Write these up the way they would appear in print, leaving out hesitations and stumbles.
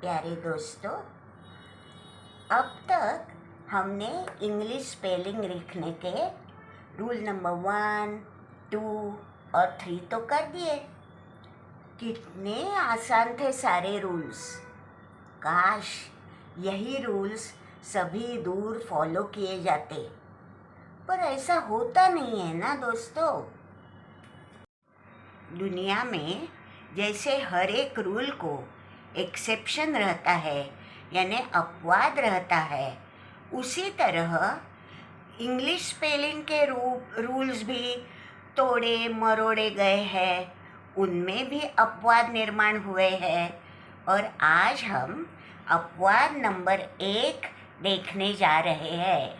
प्यारे दोस्तों, अब तक हमने इंग्लिश स्पेलिंग लिखने के रूल नंबर 1, 2 और 3 तो कर दिए। कितने आसान थे सारे रूल्स। काश यही रूल्स सभी दूर फॉलो किए जाते, पर ऐसा होता नहीं है ना दोस्तों। दुनिया में जैसे हर एक रूल को एक्सेप्शन रहता है, यानी अपवाद रहता है, उसी तरह इंग्लिश स्पेलिंग के रूल्स भी तोड़े मरोड़े गए हैं, उनमें भी अपवाद निर्माण हुए हैं। और आज हम अपवाद नंबर 1 देखने जा रहे हैं।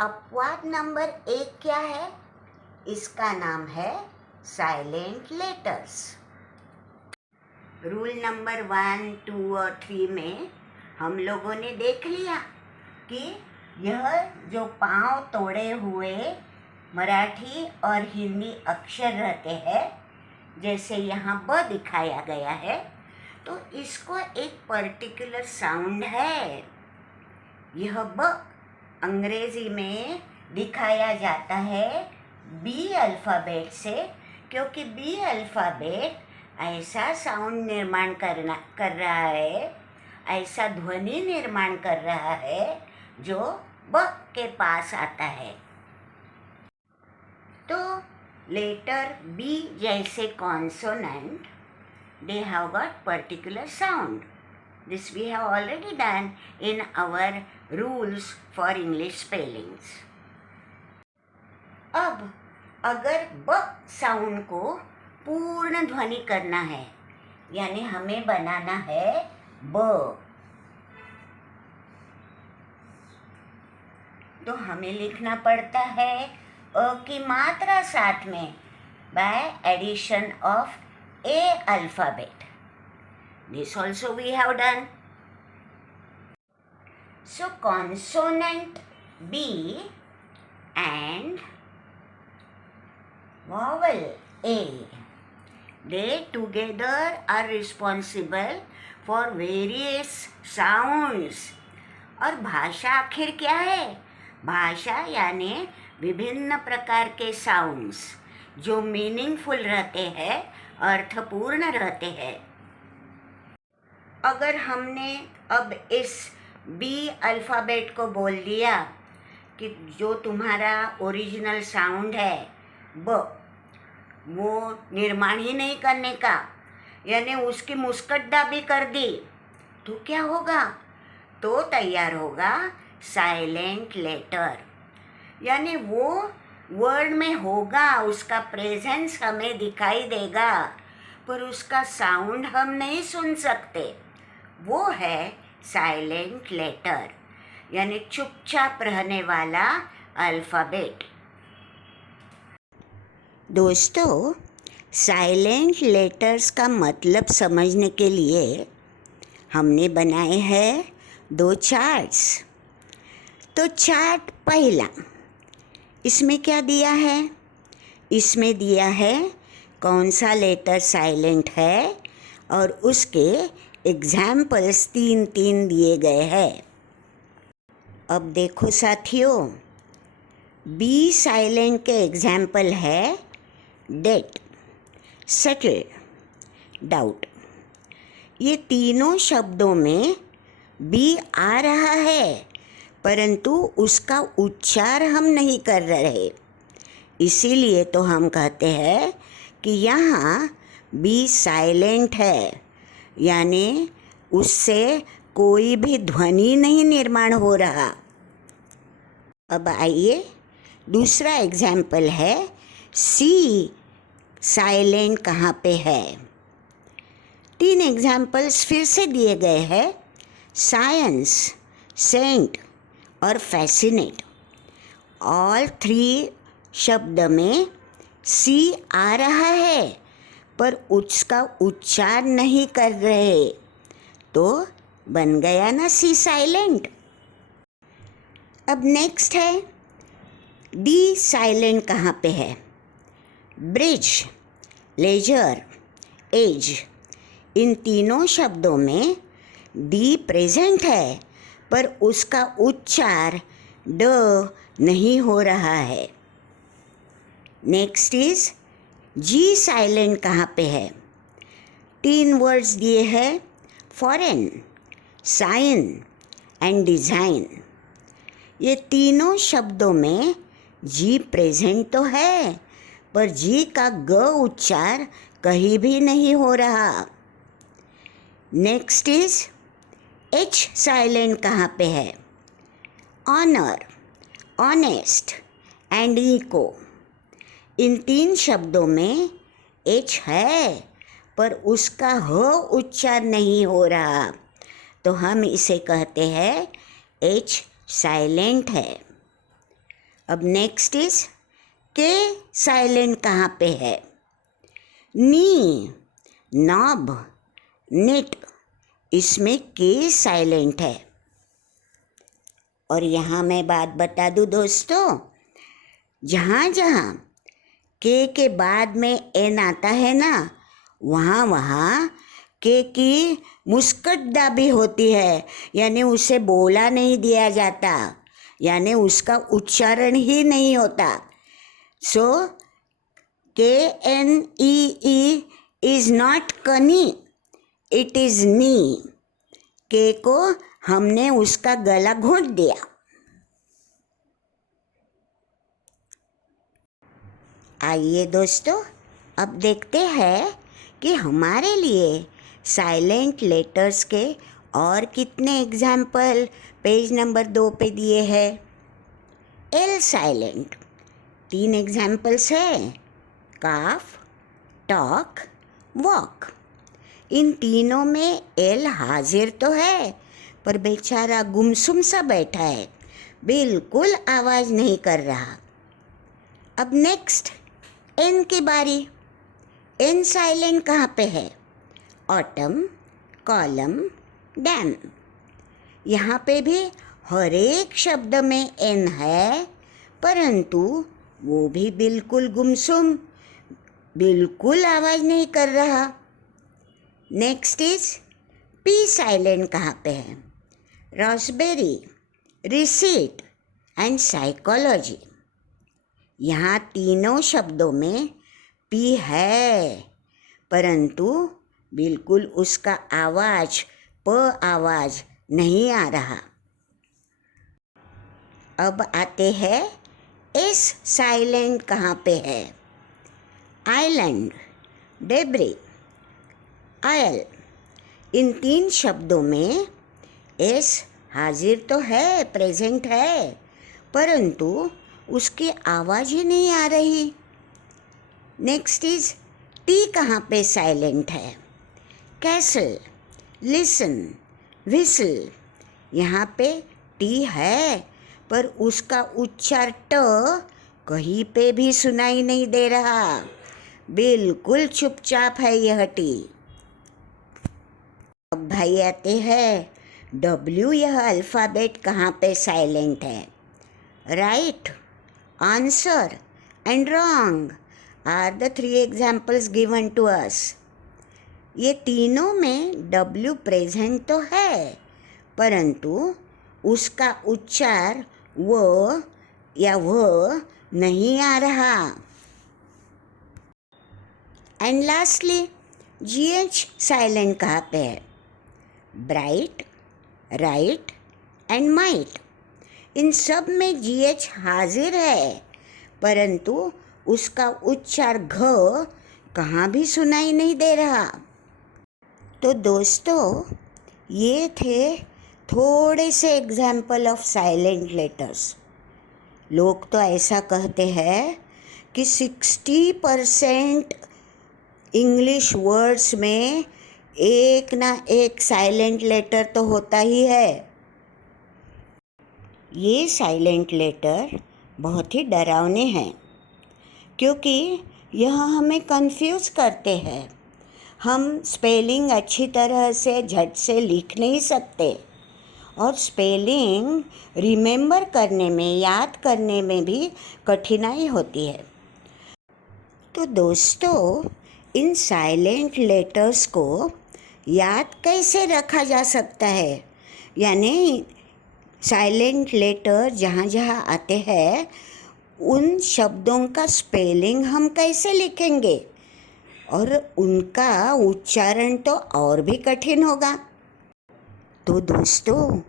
अपवाद नंबर 1 क्या है? इसका नाम है साइलेंट लेटर्स। रूल नंबर 1, 2 और 3 में हम लोगों ने देख लिया कि यह जो पांव तोड़े हुए मराठी और हिंदी अक्षर रहते हैं, जैसे यहाँ ब दिखाया गया है, तो इसको एक पर्टिकुलर साउंड है। यह ब अंग्रेजी में दिखाया जाता है बी अल्फ़ाबेट से, क्योंकि बी अल्फ़ाबेट ऐसा साउंड निर्माण कर रहा है, ऐसा ध्वनि निर्माण कर रहा है जो ब के पास आता है। तो लेटर बी जैसे consonant, they have got particular sound. This we have already done in our rules for English spellings. अब अगर ब साउंड को पूर्ण ध्वनि करना है, यानी हमें बनाना है ब, तो हमें लिखना पड़ता है अ की मात्रा साथ में by addition of a alphabet. This also we have done. So consonant B and vowel A, they together are responsible for various sounds. और भाषा आखिर क्या है? भाषा यानी विभिन्न प्रकार के साउंड्स जो मीनिंगफुल रहते हैं, अर्थपूर्ण रहते हैं। अगर हमने अब इस बी अल्फ़ाबेट को बोल दिया कि जो तुम्हारा ओरिजिनल साउंड है ब, वो निर्माण ही नहीं करने का, यानी उसकी मुस्कट्टा भी कर दी, तो क्या होगा? तो तैयार होगा साइलेंट लेटर, यानी वो वर्ड में होगा, उसका प्रेजेंस हमें दिखाई देगा, पर उसका साउंड हम नहीं सुन सकते। वो है साइलेंट लेटर, यानी चुपचाप रहने वाला अल्फ़ाबेट। दोस्तों, साइलेंट लेटर्स का मतलब समझने के लिए हमने बनाए हैं 2 चार्ट्स। तो चार्ट पहला, इसमें क्या दिया है? इसमें दिया है कौन सा लेटर साइलेंट है और उसके एग्जाम्पल्स 3 दिए गए हैं। अब देखो साथियों, बी साइलेंट के एग्जाम्पल है डेट, सेटल, डाउट। ये तीनों शब्दों में बी आ रहा है, परंतु उसका उच्चार हम नहीं कर रहे, इसीलिए तो हम कहते हैं कि यहाँ बी साइलेंट है, यानी उससे कोई भी ध्वनि नहीं निर्माण हो रहा। अब आइए, दूसरा एग्जाम्पल है सी साइलेंट कहाँ पे है। 3 एग्जाम्पल्स फिर से दिए गए हैं, साइंस, सेंट और फैसिनेट। ऑल 3 शब्द में सी आ रहा है, पर उसका उच्चार नहीं कर रहे, तो बन गया ना सी साइलेंट। अब नेक्स्ट है डी साइलेंट कहाँ पे है? ब्रिज, लेजर, एज, इन तीनों शब्दों में डी प्रेजेंट है, पर उसका उच्चार ड नहीं हो रहा है। नेक्स्ट इज जी साइलेंट कहाँ पे है? 3 वर्ड्स दिए हैं, फॉरेन, साइन एंड डिज़ाइन। ये तीनों शब्दों में जी प्रेजेंट तो है, पर जी का ग उच्चार कहीं भी नहीं हो रहा। नेक्स्ट इज एच साइलेंट कहाँ पे है? Honour, honest and echo. इन 3 शब्दों में एच है, पर उसका ह उच्चार नहीं हो रहा, तो हम इसे कहते हैं एच साइलेंट है। अब नेक्स्ट इज के साइलेंट कहाँ पे है? नी, नॉब, निट, इसमें के साइलेंट है। और यहाँ मैं बात बता दूँ दोस्तों, जहाँ जहाँ के बाद में एन आता है ना, वहाँ वहाँ के की मुस्कट दाबी होती है, यानी उसे बोला नहीं दिया जाता, यानी उसका उच्चारण ही नहीं होता। सो KNEE इज नॉट कनी, इट इज नी। के को हमने उसका गला घोंट दिया। आइए दोस्तों, अब देखते हैं कि हमारे लिए साइलेंट लेटर्स के और कितने एग्जाम्पल पेज नंबर 2 पे दिए हैं। एल साइलेंट 3 एग्जाम्पल्स हैं, काफ, टॉक, वॉक। इन तीनों में एल हाजिर तो है, पर बेचारा गुमसुम सा बैठा है, बिल्कुल आवाज़ नहीं कर रहा। अब नेक्स्ट एन की बारी। एन साइलेंट कहाँ पे है? Autumn, column, dam. यहाँ पे भी हर एक शब्द में एन है, परंतु वो भी बिल्कुल गुमसुम, बिल्कुल आवाज़ नहीं कर रहा। नेक्स्ट इज पी साइलेंट कहाँ पे है? रॉसबेरी, रिसीट एंड साइकोलॉजी। यहाँ तीनों शब्दों में पी है, परंतु बिल्कुल उसका आवाज़ प आवाज़ नहीं आ रहा। अब आते हैं एस साइलेंट कहाँ पे है? Island, debris, oil. इन 3 शब्दों में एस हाजिर तो है, प्रेजेंट है, परंतु उसकी आवाज़ ही नहीं आ रही। नेक्स्ट इज टी कहाँ पे साइलेंट है? Castle, listen, whistle. यहाँ पे टी है, पर उसका उच्चार ट कहीं पे भी सुनाई नहीं दे रहा, बिल्कुल चुपचाप है यह टी। अब भाई आते हैं डब्ल्यू। यह अल्फ़ाबेट कहाँ पे साइलेंट है? Right, answer and wrong are the 3 examples given to us. ये तीनों में डब्ल्यू प्रेजेंट तो है, परंतु उसका उच्चार वो या वो नहीं आ रहा। एंड लास्टली GH साइलेंट कहाँ पे है? Bright, right and might. इन सब में GH हाजिर है, परंतु उसका उच्चार घ कहाँ भी सुनाई नहीं दे रहा। तो दोस्तों, ये थे थोड़े से एग्जाम्पल ऑफ साइलेंट लेटर्स। लोग तो ऐसा कहते हैं कि 60% इंग्लिश वर्ड्स में एक ना एक साइलेंट लेटर तो होता ही है। ये साइलेंट लेटर बहुत ही डरावने हैं, क्योंकि यह हमें कंफ्यूज करते हैं। हम स्पेलिंग अच्छी तरह से झट से लिख नहीं सकते, और स्पेलिंग रिमेंबर करने में, याद करने में भी कठिनाई होती है। तो दोस्तों, इन साइलेंट लेटर्स को याद कैसे रखा जा सकता है? यानी साइलेंट लेटर जहाँ जहाँ आते हैं उन शब्दों का स्पेलिंग हम कैसे लिखेंगे, और उनका उच्चारण तो और भी कठिन होगा। तो दोस्तों,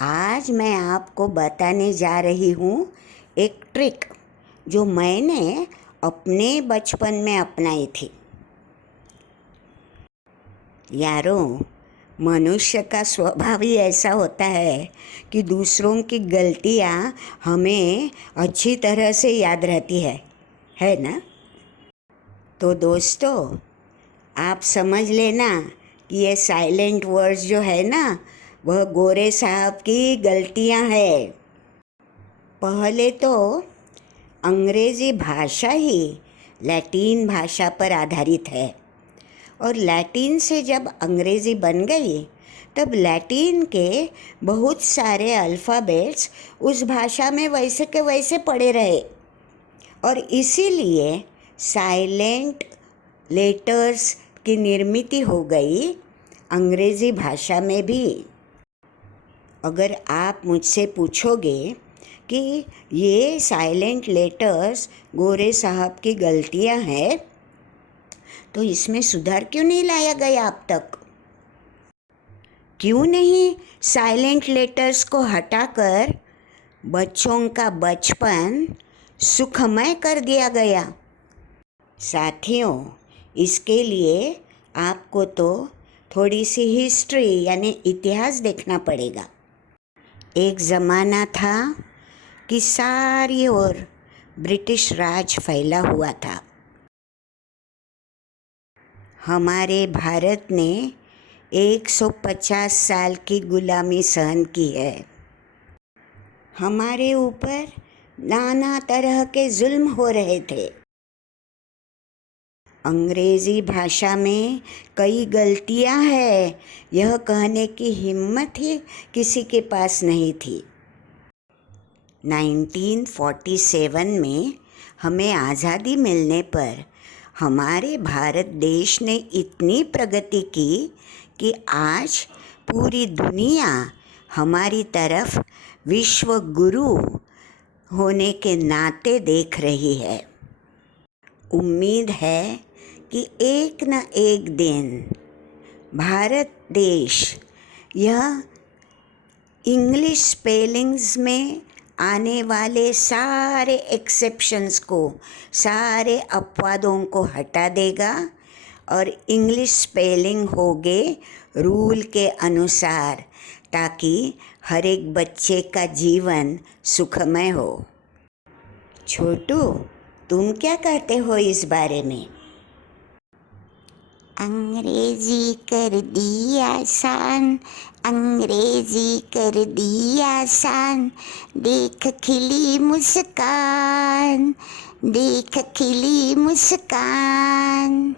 आज मैं आपको बताने जा रही हूँ एक ट्रिक जो मैंने अपने बचपन में अपनाई थी। यारों, मनुष्य का स्वभाव ही ऐसा होता है कि दूसरों की गलतियाँ हमें अच्छी तरह से याद रहती है ना? तो दोस्तों, आप समझ लेना कि ये साइलेंट वर्ड्स जो है ना, वह गोरे साहब की गलतियाँ है। पहले तो अंग्रेज़ी भाषा ही लैटिन भाषा पर आधारित है, और लैटिन से जब अंग्रेज़ी बन गई तब लैटिन के बहुत सारे अल्फ़ाबेट्स उस भाषा में वैसे के वैसे पड़े रहे, और इसीलिए साइलेंट लेटर्स की निर्मित हो गई अंग्रेज़ी भाषा में भी। अगर आप मुझसे पूछोगे कि ये साइलेंट लेटर्स गोरे साहब की गलतियां हैं, तो इसमें सुधार क्यों नहीं लाया गया अब तक? क्यों नहीं साइलेंट लेटर्स को हटाकर बच्चों का बचपन सुखमय कर दिया गया? साथियों, इसके लिए आपको तो थोड़ी सी हिस्ट्री यानी इतिहास देखना पड़ेगा। एक ज़माना था कि सारी ओर ब्रिटिश राज फैला हुआ था। हमारे भारत ने 150 साल की गुलामी सहन की है। हमारे ऊपर नाना तरह के जुल्म हो रहे थे। अंग्रेज़ी भाषा में कई गलतियां हैं, यह कहने की हिम्मत ही किसी के पास नहीं थी। 1947 में हमें आज़ादी मिलने पर हमारे भारत देश ने इतनी प्रगति की कि आज पूरी दुनिया हमारी तरफ विश्व गुरु होने के नाते देख रही है। उम्मीद है कि एक न एक दिन भारत देश यह इंग्लिश स्पेलिंग्स में आने वाले सारे एक्सेप्शंस को, सारे अपवादों को हटा देगा और इंग्लिश स्पेलिंग होगे रूल के अनुसार, ताकि हर एक बच्चे का जीवन सुखमय हो। छोटू, तुम क्या कहते हो इस बारे में? अंग्रेजी कर दी आसान, अंग्रेजी कर दी आसान, देख खिली मुस्कान, देख खिली मुस्कान।